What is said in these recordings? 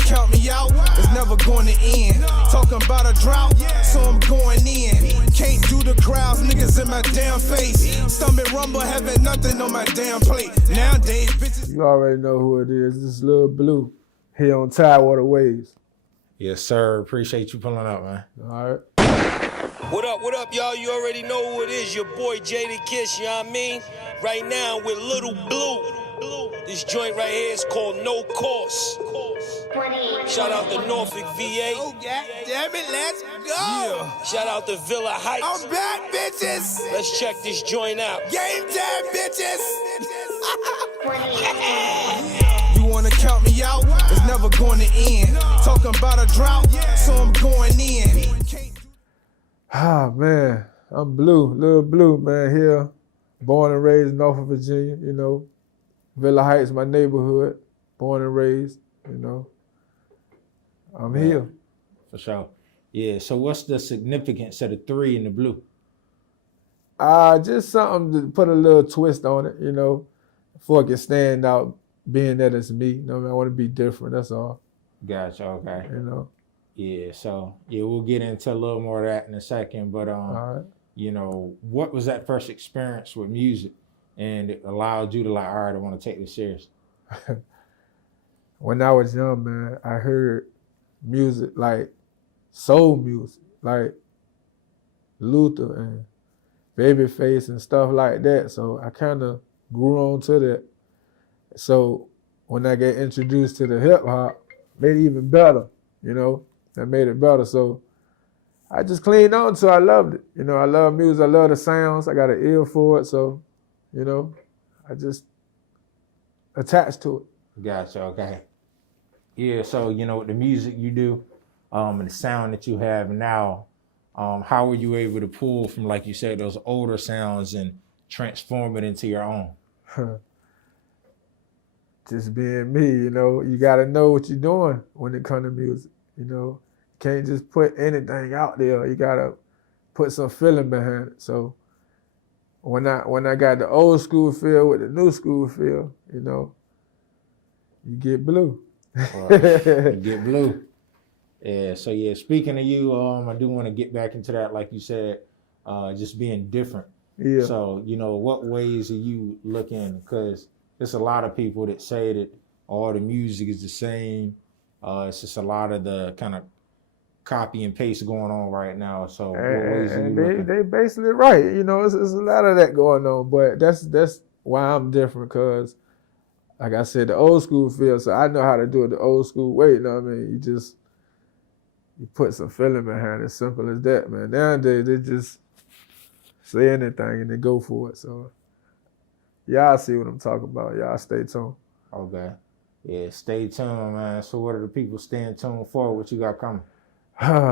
count me out, it's never gonna end. Talking about a drought, so I'm going in. Can't do the crowds, niggas in my damn face. Stomach rumble, having nothing on my damn plate. Nowadays, bitches. You already know who it is. This is Lil Blue here on Tidewater Waves. Yes, sir. Appreciate you pulling up, man. All right. What up, y'all? You already know who it is. Your boy Jadakiss, you know what I mean? Right now with Lil Blu3. This joint right here is called No Cost. Shout out to Norfolk, VA. Oh, God damn it, let's go. Yeah. Shout out to Villa Heights. I'm back, bitches. Let's check this joint out. Game time, bitches. You wanna count me out? It's never gonna end. Talking about a drought, so I'm going in. Ah, man, I'm Blue, Lil Blue, man, here. Born and raised in Norfolk, Virginia, you know. Villa Heights, my neighborhood. Born and raised, you know. I'm here. For sure. Yeah, so what's the significance of the 3 in the blue? Just something to put a little twist on it, you know, before it can stand out, being that it's me. You know what I mean? I want to be different, that's all. Gotcha, okay. You know? Yeah, so, yeah, we'll get into a little more of that in a second, but, All right. you know, what was that first experience with music and it allowed you to like, all right, I want to take this serious? When I was young, man, I heard music, like soul music, like Luther and Babyface and stuff like that. So I kind of grew on to that. So when I get introduced to the hip hop, made it even better, you know, that made it better. So I just cleaned on until I loved it. You know, I love music, I love the sounds, I got an ear for it. So, you know, I just attached to it. Gotcha, okay. Yeah, so, you know, the music you do and the sound that you have now, how were you able to pull from, like you said, those older sounds and transform it into your own? Just being me, you know, you got to know what you're doing when it comes to music, you know. Can't just put anything out there. You got to put some feeling behind it. So when I got the old school feel with the new school feel, you know, you get blue. You get blue. Yeah, so yeah, speaking of you, I do want to get back into that, like you said, just being different. Yeah. So, you know, what ways are you looking? Because there's a lot of people that say that all the music is the same. It's just a lot of the kind of copy and paste going on right now. So what ways are you looking? They basically right. You know, it's a lot of that going on, but that's why I'm different, because like I said, the old school feel, so I know how to do it the old school way, you know what I mean? You put some feeling behind it, simple as that, man. Nowadays, they just say anything and they go for it, so y'all see what I'm talking about. Y'all stay tuned. Okay. Yeah, stay tuned, man. So what are the people staying tuned for? What you got coming?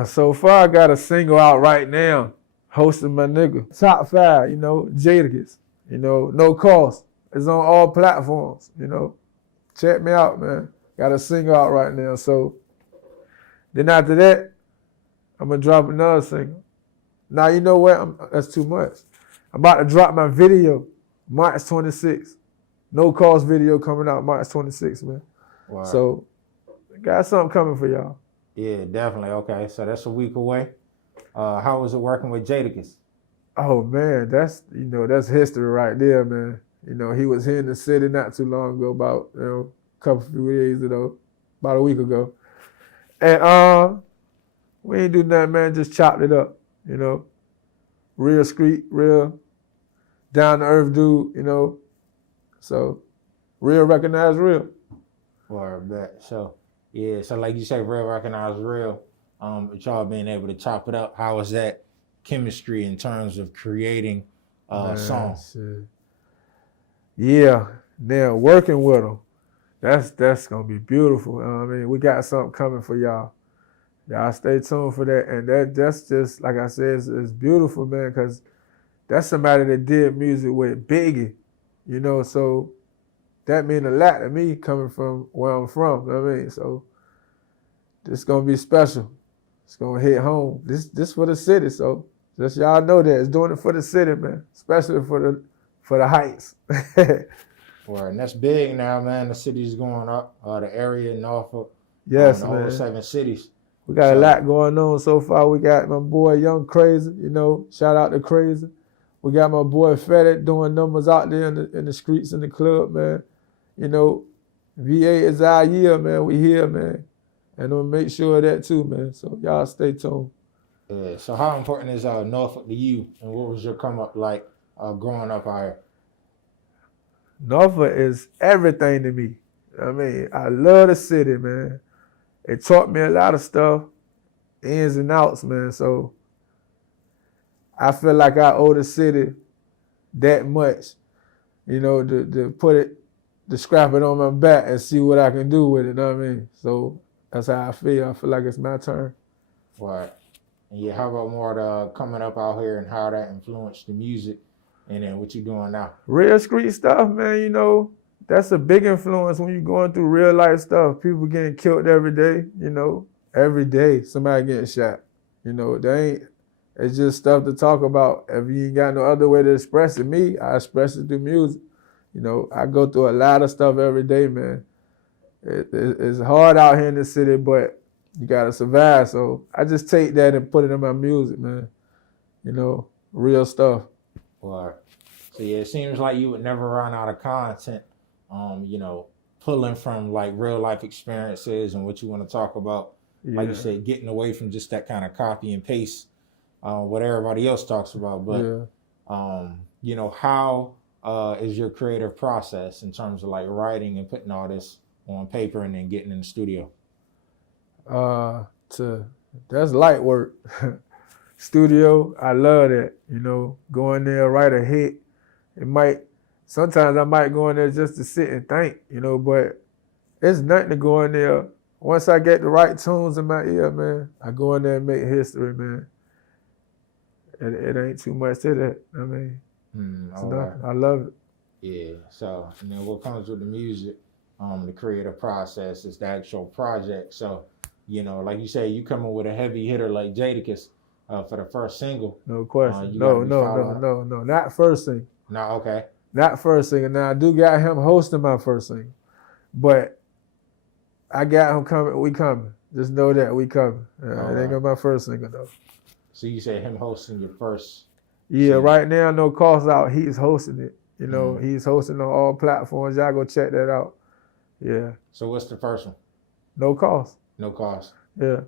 So far, I got a single out right now, hosting my nigga. Top 5, you know, Jadakiss, you know, no cost. It's on all platforms, you know. Check me out, man. Got a single out right now. So then after that, I'm going to drop another single. Now, you know what? That's too much. I'm about to drop my video March 26th. No cost video coming out March 26th, man. Wow. So got something coming for y'all. Yeah, definitely. Okay, so that's a week away. How was it working with Jadakiss? Oh, man, that's history right there, man. You know, he was here in the city not too long ago, about, you know, a couple few days ago, about a week ago. And we ain't do nothing, man, just chopped it up, you know. Real street, real down-to-earth dude, you know. So, real recognize real. Or bet. So, yeah, so like you say, real recognize real. But y'all being able to chop it up, how is that chemistry in terms of creating songs? Shit. Yeah, now working with them, that's gonna be beautiful. I mean, we got something coming for y'all. Y'all stay tuned for that. And that's just, like I said, it's beautiful, man, because that's somebody that did music with Biggie, you know, so that mean a lot to me coming from where I'm from, you know what I mean? So this gonna be special. It's gonna hit home. This for the city, so just y'all know that. It's doing it for the city, man, especially for the Heights. Well, and that's big now, man. The city's going up. The area in Norfolk, Yes, the man. whole 7 cities. We got a lot going on so far. We got my boy Young Crazy, shout out to Crazy. We got my boy Fetty doing numbers out there in the streets, in the club, man. VA is our year, man. We here, man. And we'll make sure of that too, man. So y'all stay tuned. Yeah. So how important is Norfolk to you, and what was your come up like growing up out here? Norfolk is everything to me. I mean, I love the city, man. It taught me a lot of stuff, ins and outs, man. So I feel like I owe the city that much, to put it, to scrap it on my back and see what I can do with it, you know what I mean? So that's how I feel. I feel like it's my turn. Right. And yeah, how about more the coming up out here and how that influenced the music and then what you doing now? Real street stuff, man, that's a big influence when you're going through real life stuff. People getting killed every day, every day somebody getting shot. It's just stuff to talk about. If you ain't got no other way to express it, I express it through music. I go through a lot of stuff every day, man. It's hard out here in the city, but you gotta survive. So I just take that and put it in my music, man. Real stuff. Right. So yeah, it seems like you would never run out of content. Pulling from like real life experiences and what you want to talk about. Yeah. Like you said, getting away from just that kind of copy and paste, what everybody else talks about. But how is your creative process in terms of like writing and putting all this on paper and then getting in the studio? That's light work. Studio, I love that. Go in there, write a hit. Sometimes I might go in there just to sit and think, but it's nothing to go in there. Once I get the right tunes in my ear, man, I go in there and make history, man. It ain't too much to that. I mean, I love it. Yeah. So, and then what comes with the music, the creative process is the actual project. So, like you say, you coming with a heavy hitter like Jadakiss for the first single. No question. No, not first single. No, okay. Not first single. Now I do got him hosting my first single, but I got him coming. We coming. Just know that we coming. It ain't gonna be my first single though. So you say him hosting your first? Yeah, right now, No Cost Out. He's hosting it. He's hosting on all platforms. Y'all go check that out. Yeah. So what's the first one? No Cost. No Cost. Yeah.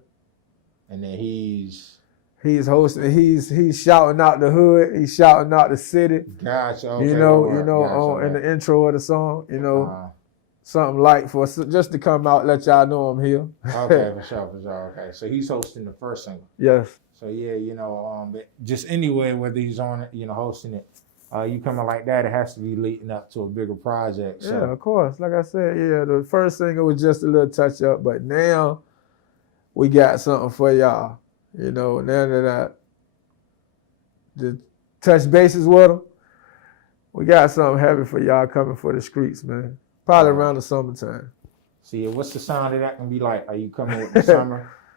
And then he's hosting. He's shouting out the hood. He's shouting out the city. Gotcha. Okay, in the intro of the song. Something like just to come out, let y'all know I'm here. Okay, for sure. Okay, so he's hosting the first single. Yes. So yeah, but just anyway, whether he's on it, hosting it, you coming like that, it has to be leading up to a bigger project. So. Yeah, of course. Like I said, the first single was just a little touch up, but now we got something for y'all. Now that I touch bases with them, we got something heavy for y'all coming for the streets, man. Probably around the summertime. See, what's the sound of that gonna be like? Are you coming with the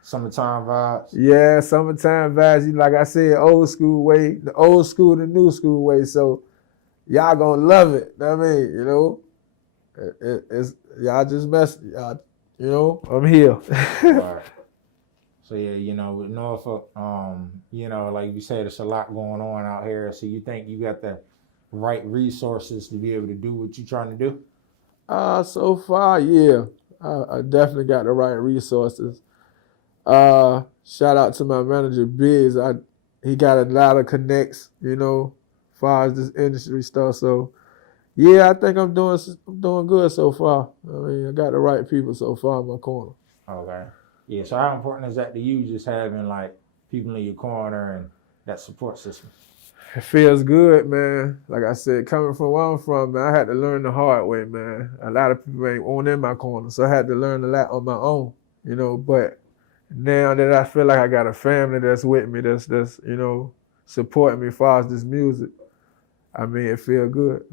summertime vibes? Yeah, summertime vibes. Like I said, old school way, the old school, the new school way. So y'all gonna love it. I mean, it's y'all just mess. I'm here. Right. So yeah, with Norfolk, like you said, there's a lot going on out here. So you think you got the right resources to be able to do what you're trying to do? So far, yeah. I definitely got the right resources. Shout out to my manager, Biggs. He got a lot of connects, as far as this industry stuff. So, yeah, I think I'm doing good so far. I mean, I got the right people so far in my corner. Okay. Yeah, so how important is that to you, just having, like, people in your corner and that support system? It feels good, man. Like I said, coming from where I'm from, man, I had to learn the hard way, man. A lot of people ain't on in my corner, so I had to learn a lot on my own, But now that I feel like I got a family that's with me, that's supporting me as far as this music, I mean, it feel good.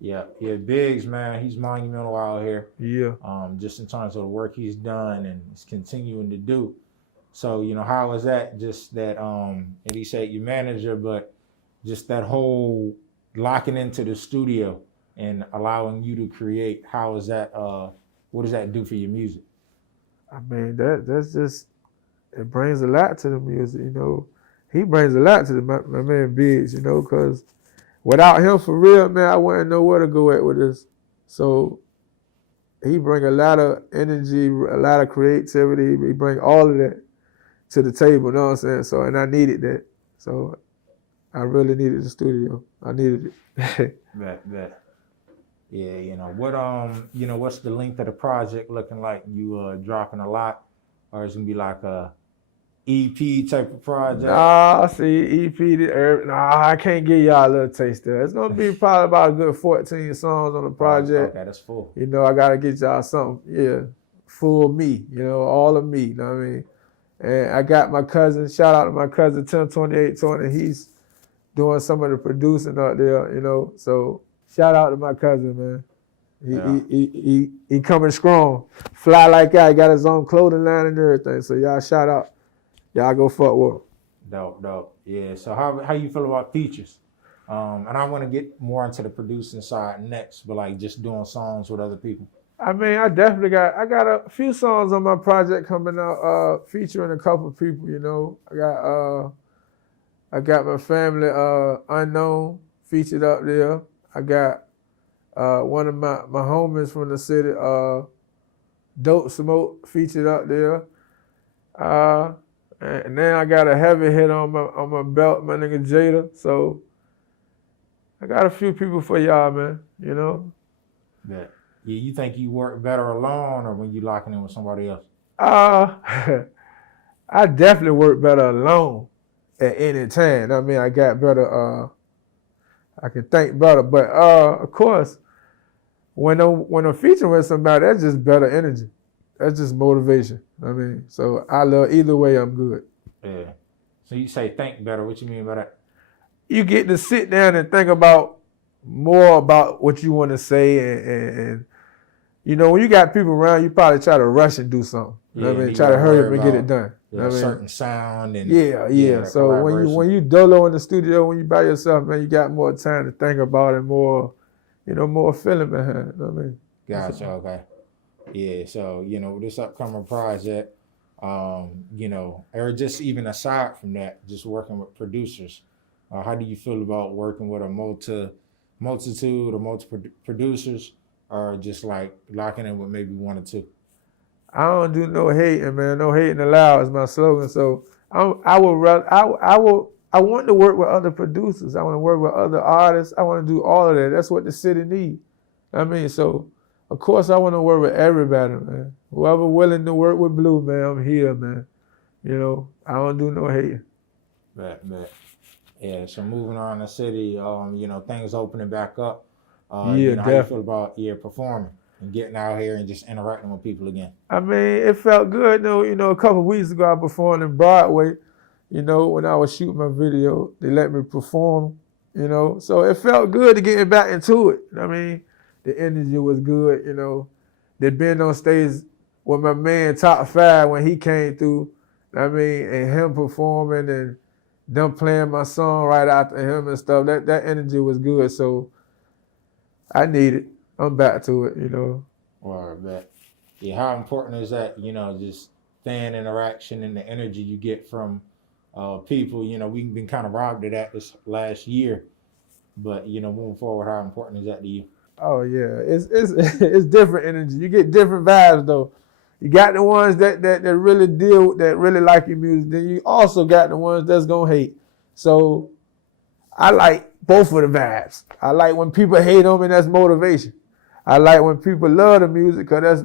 Yeah. Biggs, man, he's monumental out here. Yeah. Just in terms of the work he's done and is continuing to do. So, how is that? Just that, and he said your manager, but just that whole locking into the studio and allowing you to create, how is that what does that do for your music? I mean, that's just, it brings a lot to the music, you know. He brings a lot to my man Biggs, you know, because without him, for real, man, I wouldn't know where to go at with this. So he bring a lot of energy, a lot of creativity. He bring all of that to the table, you know what I'm saying? So, and I needed that. So I really needed the studio. I needed it. That. Yeah, you know, what's the length of the project looking like? You dropping a lot, or is it gonna be like a EP type of project? Nah, see, EP, I can't give y'all a little taste there. It's gonna be probably about a good 14 songs on the project. Okay, that's full. You know, I gotta get y'all something, full me, you know, all of me, you know what I mean? And I got my cousin, shout out to my cousin Tim 2820, he's doing some of the producing out there, you know. So shout out to my cousin, man. He coming strong. Fly like that, he got his own clothing line and everything. So y'all shout out. Y'all go fuck with him. Dope. Yeah, so how you feel about features? And I want to get more into the producing side next, but like just doing songs with other people. I mean, I got a few songs on my project coming out, featuring a couple of people, you know. I got my family, Unknown, featured up there. I got one of my homies from the city, Dope Smoke, featured up there. And then I got a heavy hit on my belt, my nigga Jada. So I got a few people for y'all, man, you know. Yeah. You think you work better alone or when you locking in with somebody else? I definitely work better alone at any time. I mean, I got better, I can think better. But of course, when I'm featuring with somebody, that's just better energy. That's just motivation. I mean, so I love either way, I'm good. Yeah. So you say think better. What you mean by that? You get to sit down and think about more about what you want to say and you know, when you got people around, you probably try to rush and do something. You know what I mean? Try to hurry up and get it done. You know what I mean? Certain sound and yeah. So when you dolo in the studio, when you by yourself, man, you got more time to think about it, more, you know, more feeling behind it. You know what I mean? Gotcha. Okay. Yeah. So you know, this upcoming project, you know, or just even aside from that, just working with producers. How do you feel about working with a multitude or multiple producers? Or just like locking in with maybe one or two? I don't do no hating, man. No hating allowed is my slogan. So I want to work with other producers. I want to work with other artists. I want to do all of that. That's what the city needs. I mean, so of course I want to work with everybody, man. Whoever willing to work with Blue, man, I'm here, man. You know, I don't do no hating. Bet. Yeah. So moving on the city, you know, things opening back up. You know, how you feel about performing and getting out here and just interacting with people again? I mean, it felt good. You know, a couple of weeks ago I performed in Broadway. You know, when I was shooting my video, they let me perform. You know, so it felt good to get back into it. I mean, the energy was good. You know, they'd been on stage with my man Top 5 when he came through. I mean, and him performing and them playing my song right after him and stuff. That energy was good. So I need it. I'm back to it, you know. Or that. Yeah, how important is that, you know, just fan interaction and the energy you get from people? You know, we've been kind of robbed of that this last year. But, you know, moving forward, how important is that to you? Oh yeah. It's different energy. You get different vibes though. You got the ones that really that really like your music. Then you also got the ones that's gonna hate. So I like both of the vibes. I like when people hate on me, that's motivation. I like when people love the music, cause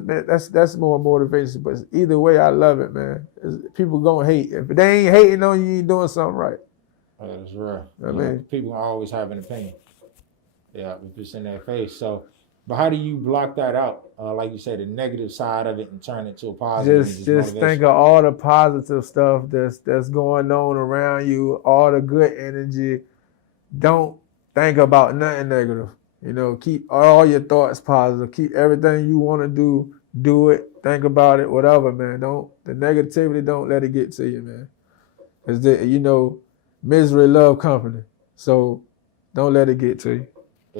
that's more motivation. But either way, I love it, man. People gonna hate. If they ain't hating on you, you ain't doing something right. That's right. I mean, people always have an opinion. Yeah, it's in their face. So, but how do you block that out? Like you said, the negative side of it and turn it to a positive. Just think of all the positive stuff that's going on around you, all the good energy. Don't think about nothing negative. You know, keep all your thoughts positive. Keep everything you want to do it. Think about it, whatever, man. The negativity, don't let it get to you, man. Because, you know, misery love company. So don't let it get to you.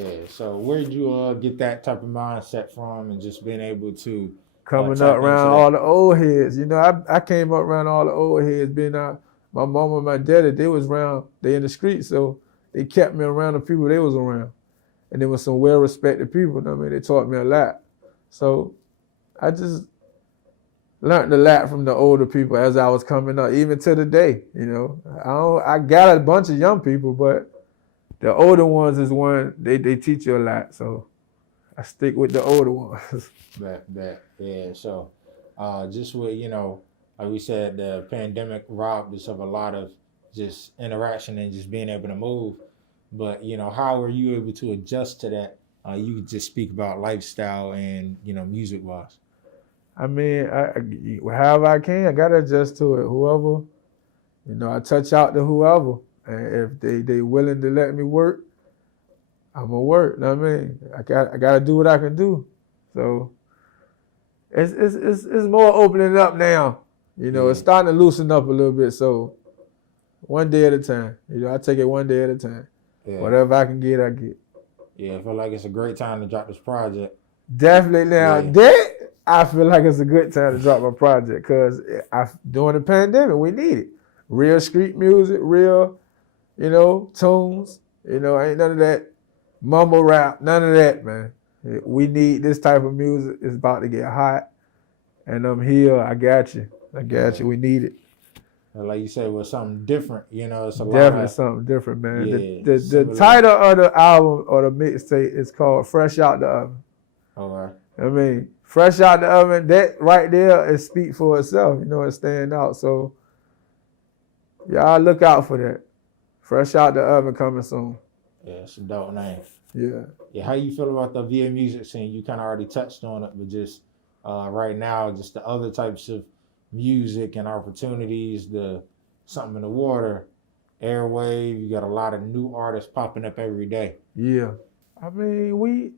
Yeah. So where did you get that type of mindset from, and just being able to Coming tap up into around that? all the old heads. You know, I came up around all the old heads, being out. My mom and my daddy, they was around, they in the street, so they kept me around the people they was around. And there was some well-respected people, you know what I mean? They taught me a lot. So I just learned a lot from the older people as I was coming up, even to the day, you know. I got a bunch of young people, but the older ones is one, they teach you a lot. So I stick with the older ones. That. Yeah. So just with, you know, like we said, the pandemic robbed us of a lot of just interaction and just being able to move. But, you know, how were you able to adjust to that? You could just speak about lifestyle and, you know, music wise. I mean, however I can, I gotta adjust to it. Whoever, you know, I touch out to whoever. And if they willing to let me work, I'm gonna work. You know what I mean? I gotta do what I can do. So it's more opening up now. You know, it's starting to loosen up a little bit. So one day at a time. You know, I take it one day at a time. Yeah. Whatever I can get, I get. Yeah, I feel like it's a great time to drop this project. Definitely now. Yeah. That I feel like it's a good time to drop my project because during the pandemic we need it. Real street music, real, you know, tunes. You know, ain't none of that mumble rap, none of that, man. We need this type of music. It's about to get hot, and I'm here. I got you. I got you. We need it. And like you said, with something different, you know, it's a Definitely lot of something different, man. Yeah, The title of the album or the mixtape is called "Fresh Out the Oven." Okay. I mean, fresh out the oven. That right there is speak for itself. You know, it stand out. So y'all look out for that. Fresh out the oven coming soon. Yeah, it's a dope name. Yeah. Yeah, how you feel about the VA music scene? You kind of already touched on it, but just right now, just the other types of music and opportunities, the something in the water, airwave. You got a lot of new artists popping up every day. Yeah. I mean,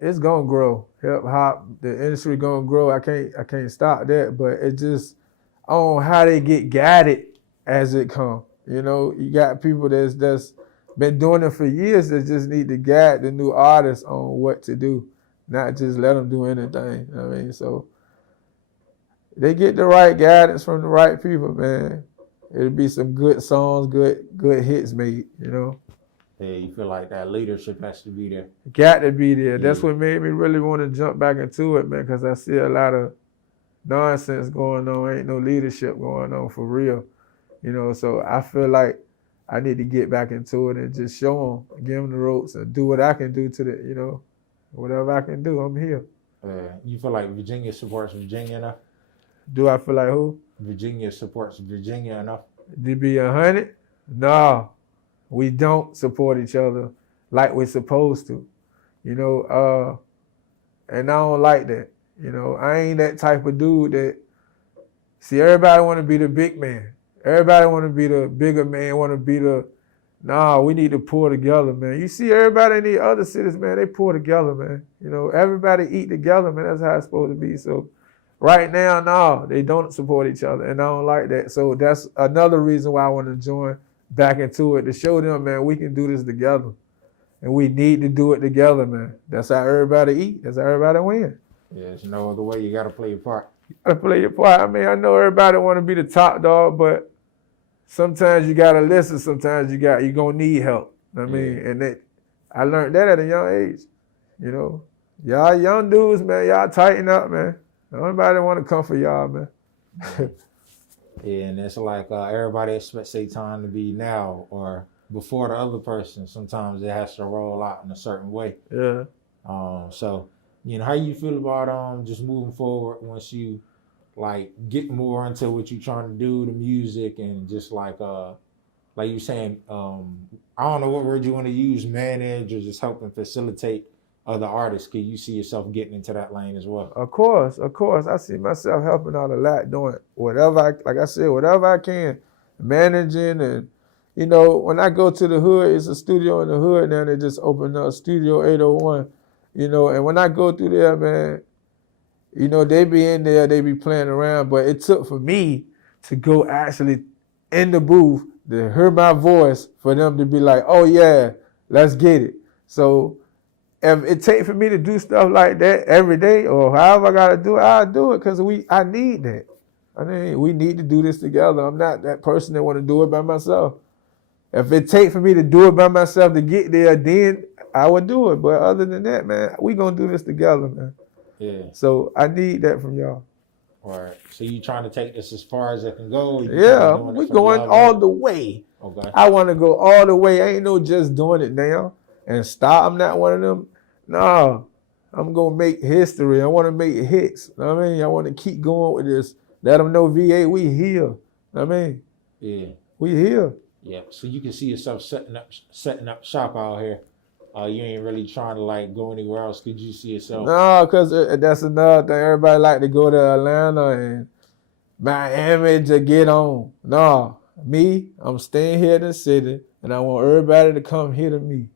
it's gonna grow. Hip hop, the industry gonna grow. I can't stop that, but it just on how they get guided as it come. You know, you got people that's been doing it for years that just need to guide the new artists on what to do, not just let them do anything. I mean, so they get the right guidance from the right people, man. It'll be some good songs, good hits made, you know. Yeah, you feel like that leadership has to be there. Got to be there. That's Yeah. what made me really want to jump back into it, man, because I see a lot of nonsense going on. Ain't no leadership going on for real, you know. So I feel like I need to get back into it and just show them, give them the ropes, and do what I can do to the, you know, whatever I can do. I'm here. You feel like Virginia supports Virginia enough? Do I feel like who? Virginia supports Virginia enough? To be 100? No, we don't support each other like we're supposed to, you know. And I don't like that. You know, I ain't that type of dude that. See, everybody want to be the big man. Everybody want to be the bigger man. Want to be the. Nah, we need to pull together, man. You see, everybody in the other cities, man, they pull together, man. You know, everybody eat together, man. That's how it's supposed to be. So. Right now, no, they don't support each other, and I don't like that. So that's another reason why I want to join back into it, to show them, man, we can do this together. And we need to do it together, man. That's how everybody eat. That's how everybody win. Yeah, there's no other way. You got to play your part. You got to play your part. I mean, I know everybody want to be the top dog, but sometimes you got to listen. Sometimes you're going to need help. I mean, and I learned that at a young age. You know, y'all young dudes, man, y'all tighten up, man. Nobody want to come for y'all, man. Yeah, and it's like everybody expects their time to be now or before the other person. Sometimes it has to roll out in a certain way. Yeah. So, you know, how you feel about just moving forward once you like get more into what you're trying to do, the music, and just like you saying, I don't know what word you want to use, manage or just helping facilitate other artists. Can you see yourself getting into that lane as well? Of course. I see myself helping out a lot, doing whatever whatever I can, managing. And, you know, when I go to the hood, it's a studio in the hood now. They just opened up Studio 801, you know, and when I go through there, man, you know, they be in there, they be playing around, but it took for me to go actually in the booth to hear my voice for them to be like, oh yeah, let's get it. So if it takes for me to do stuff like that every day or however I gotta do it, I'll do it because I need that. I mean, we need to do this together. I'm not that person that want to do it by myself. If it takes for me to do it by myself to get there, then I would do it. But other than that, man, we gonna do this together, man. Yeah. So I need that from y'all. All right. So you trying to take this as far as it can go? Yeah, we going all the way. Okay. I want to go all the way. I ain't no just doing it now and stop. I'm not one of them. No, I'm gonna make history. I want to make hits. I mean, I want to keep going with this. Let them know VA, we here. I mean, yeah, we here. Yeah. So you can see yourself setting up shop out here. You ain't really trying to like go anywhere else. Could you see yourself? No, because that's another thing. Everybody like to go to Atlanta and Miami to get on. No, me, I'm staying here in the city, and I want everybody to come here to me.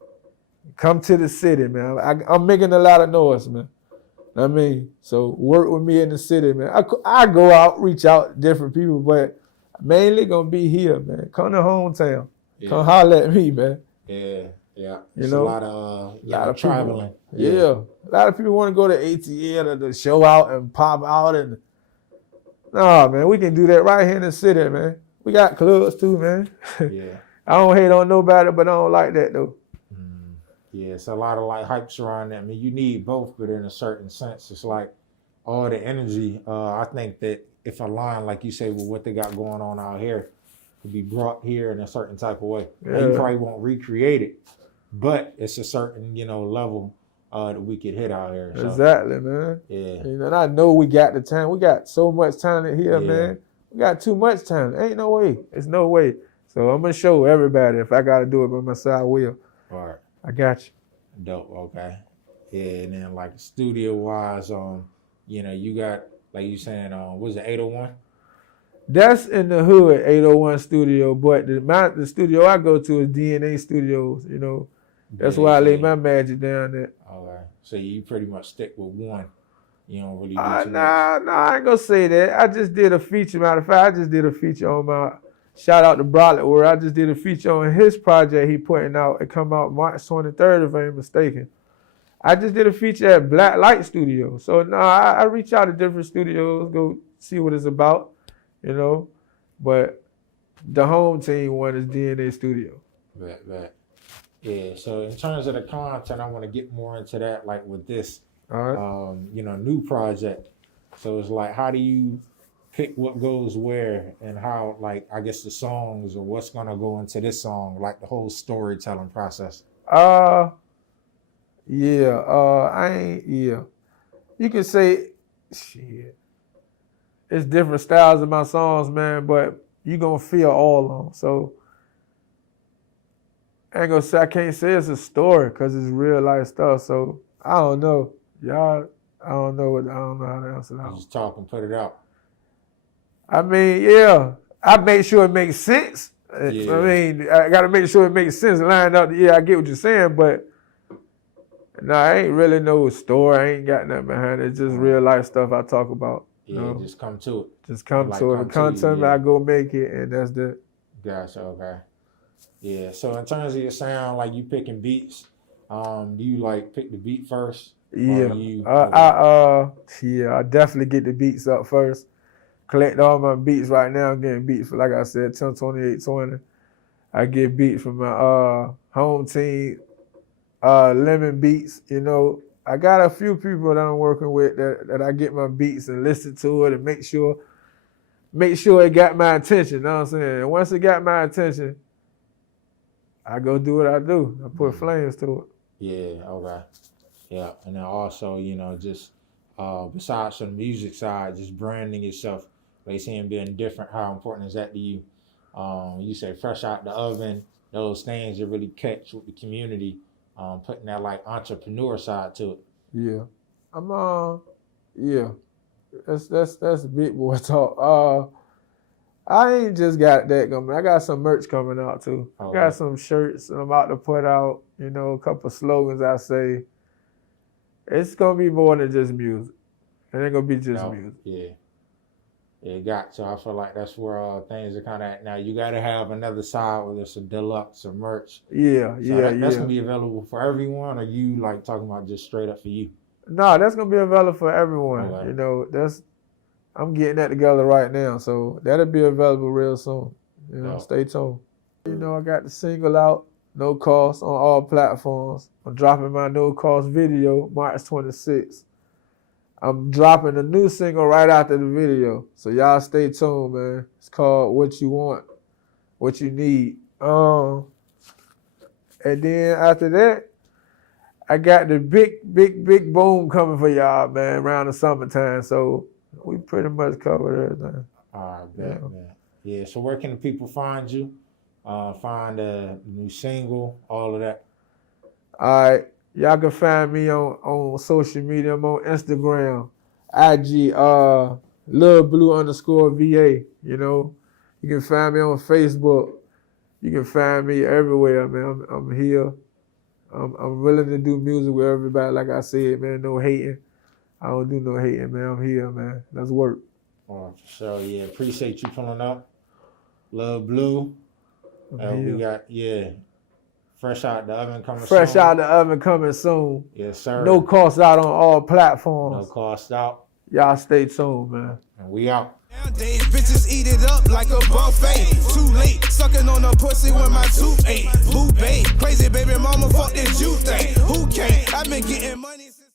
Come to the city, man. I'm making a lot of noise, man. I mean, so work with me in the city, man. I go out, reach out to different people, but mainly gonna be here, man. Come to hometown. Yeah. Come holler at me, man. Yeah, yeah. It's a lot of traveling. Yeah. A lot of people want to go to ATL to show out and pop out and no, man, we can do that right here in the city, man. We got clubs too, man. Yeah. I don't hate on nobody, but I don't like that though. Yeah, it's a lot of like hypes around that. I mean, you need both, but in a certain sense, it's like all the energy. I think that if a line, like you say, with what they got going on out here, could be brought here in a certain type of way. Yeah. You probably won't recreate it, but it's a certain, level that we could hit out here. So. Exactly, man. Yeah. And I know we got the time. We got so much talent here, man. We got too much talent. Ain't no way. It's no way. So I'm gonna show everybody. If I gotta do it by myself, I will. All right. I got you. Dope. Okay. Yeah, and then like studio wise, you got like you saying, was it 801? That's in the hood, 801 studio. But the studio I go to is DNA Studios. That's why I lay my magic down there. Okay. So you pretty much stick with one. You don't really do too Nah, I ain't gonna say that. I just did a feature. Matter of fact, I just did a feature on my. Shout out to Brolic, where I just did a feature on his project he putting out. It come out March 23rd, if I ain't mistaken. I just did a feature at Black Light Studio. So I reach out to different studios, go see what it's about, But the home team one is DNA Studio. Right. Yeah, so in terms of the content, I want to get more into that, like with this, all right. New project. So it's like, how do you pick what goes where and how, like, I guess the songs or what's going to go into this song, like the whole storytelling process? You can say, shit. It's different styles of my songs, man, but you going to feel all of them. So I can't say it's a story because it's real life stuff. So I don't know. Y'all, I don't know how to answer that. Just talk and put it out. I mean, yeah, I make sure it makes sense. Yeah. I mean, I got to make sure it makes sense lined up. Yeah, I get what you're saying, but I ain't really no story. I ain't got nothing behind it. It's just real life stuff I talk about. Yeah, just come to it. Just come to it. The content, I go make it, and that's that. Gotcha, okay. Yeah, so in terms of your sound, like you picking beats, do you like pick the beat first? Yeah, I definitely get the beats up first. Collect all my beats right now. I'm getting beats for, like I said, 102820. I get beats from my home team, Lemon Beats. I got a few people that I'm working with that I get my beats and listen to it and make sure it got my attention. You know what I'm saying? And once it got my attention, I go do what I do. I put flames to it. Yeah, okay. Yeah, and then also, just besides from the music side, just branding yourself, like saying being different, how important is that to you? You say fresh out the oven, those things that really catch with the community, putting that like entrepreneur side to it. Yeah. That's big boy talk. I ain't just got that coming. I got some merch coming out too. I got some shirts I'm about to put out, a couple slogans I say. It's gonna be more than just music. It ain't gonna be just music. Yeah. It got to. I feel like that's where things are kind of at now. You got to have another side, whether it's a deluxe or merch. Yeah, So that's gonna be available for everyone, or you like talking about just straight up for you? No, that's gonna be available for everyone. Okay. You know, I'm getting that together right now, so that'll be available real soon. You know, stay tuned. You know, I got the single out, no cost on all platforms. I'm dropping my no cost video March 26th. I'm dropping a new single right after the video, so y'all stay tuned, man. It's called What You Want, What You Need. And then after that, I got the big boom coming for y'all, man, around the summertime. So we pretty much covered everything. All right, man. Yeah, so where can the people find you? Find a new single, all of that. All right, y'all can find me on social media. I'm on Instagram, IG, Lil Blu3_VA. You know, you can find me on Facebook. You can find me everywhere, man. I'm here. I'm willing to do music with everybody. Like I said, man, no hating. I don't do no hating, man. I'm here, man. Let's work. Oh, for sure. Yeah, appreciate you pulling up. Lil Blu. We got, fresh out the oven coming soon. Fresh out the oven coming soon. Yes, sir. No cost out on all platforms. No cost out. Y'all stay tuned, man. And we out. Nowadays, bitches eat it up like a buffet. Too late, sucking on a pussy when my tooth ain't. Boo babe, crazy baby mama, fuck this you think. Who can't? I've been getting money since